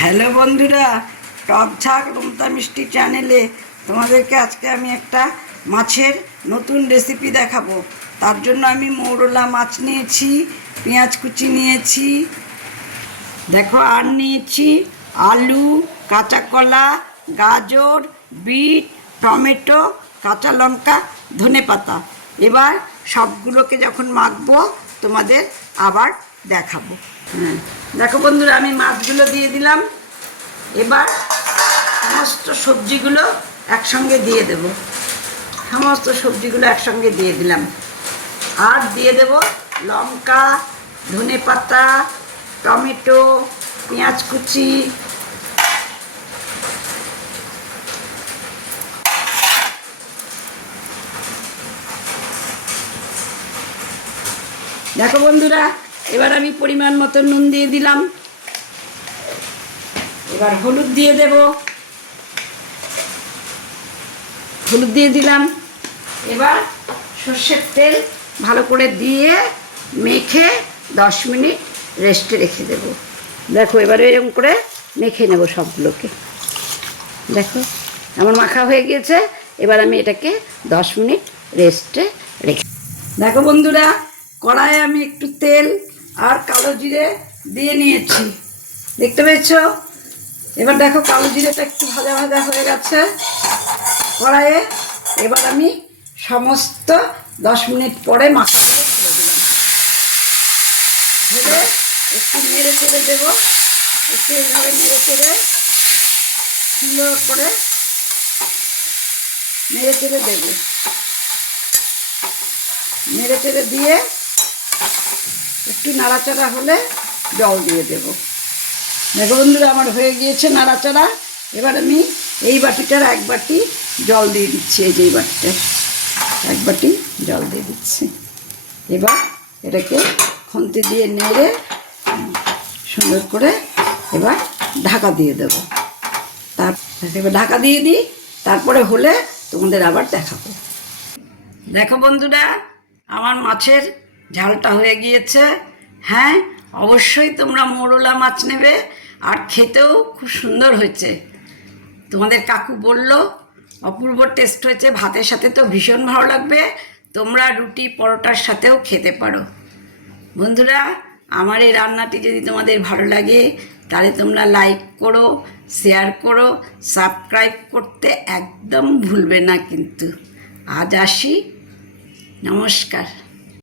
Hello বন্ধুরা, টক ঝাক রুমতা মিষ্টি চ্যানেলে তোমাদেরকে আজকে আমি একটা মাছের নতুন রেসিপি দেখাবো। তার জন্য আমি মৌরলা মাছ নিয়েছি, পেঁয়াজ কুচি নিয়েছি, দেখো আর নিয়েছি আলু, কাঁচা কলা, গাজর, বিট, টমেটো, কাঁচা লঙ্কা ধনে পাতা এবার সবগুলোকে যখন মাখবো, তোমাদের আবার দেখাবো। হ্যাঁ দেখো বন্ধুরা, আমি মাছগুলো দিয়ে দিলাম। এবার সমস্ত সবজিগুলো একসঙ্গে দিয়ে দেব। সমস্ত সবজিগুলো একসঙ্গে দিয়ে দিলাম। আর দিয়ে দেব লঙ্কা, ধনে পাতা, টমেটো, পেঁয়াজ কুচি। দেখো বন্ধুরা এবার আমি পরিমাণ মতো নুন দিয়ে দিলাম। এবার হলুদ দিয়ে দেব। হলুদ দিয়ে দিলাম। এবার সর্ষের তেল ভালো করে দিয়ে মেখে দশ মিনিট রেস্টে রেখে দেব। দেখো, এবার এরকম করে মেখে নেব সবগুলোকে। দেখো, আমার মাখা হয়ে গিয়েছে। এবার আমি এটাকে দশ মিনিট রেস্টে রেখে দেখো বন্ধুরা, কড়াইয়ে আমি একটু তেল আর কালো জিরে দিয়ে নিয়েছি। দেখতে পেয়েছ? এবার দেখো কালো জিরেটা একটু ভাজা ভাজা হয়ে গেছে। কড়াইয়ে এবার আমি সমস্ত দশ মিনিট পরে মাখাগুলো ছেড়ে দিলাম ঢেলে একটু নেড়ে চেড়ে দেবো। একটু এইভাবে নেড়ে চেড়ে সুন্দর করে নেড়ে চেড়ে দেবো। নেড়ে চেড়ে দিয়ে একটু নাড়াচাড়া হলে জল দিয়ে দেব। দেখো বন্ধুরা, আমার হয়ে গিয়েছে নাড়াচাড়া। এবার আমি এই বাটিটার এক বাটি জল দিয়ে দিচ্ছি, এই যে এই বাটিটা এক বাটি জল দিয়ে দিচ্ছি। এবার এটাকে খুন্তি দিয়ে নেড়ে সুন্দর করে এবার ঢাকা দিয়ে দেবো। তার এবার ঢাকা দিয়ে দিই, তারপরে হলে তোমাদের আবার দেখাবো। দেখো বন্ধুরা, আমার মাছের ঝালটা হয়ে গিয়েছে। হ্যাঁ অবশ্যই তোমরা মোরলা মাছ নেবে আর খেতেও খুব সুন্দর হয়েছে। তোমাদের কাকু বলল, অপূর্ব টেস্ট হয়েছে, ভাতের সাথে তো ভীষণ ভালো লাগবে। তোমরা রুটি, পরোটার সাথেও খেতে পারো। বন্ধুরা, আমার এই রান্নাটি যদি তোমাদের ভালো লাগে, তাহলে তোমরা লাইক করো শেয়ার করো সাবস্ক্রাইব করতে একদম ভুলবে না কিন্তু। আজ আসি। নমস্কার।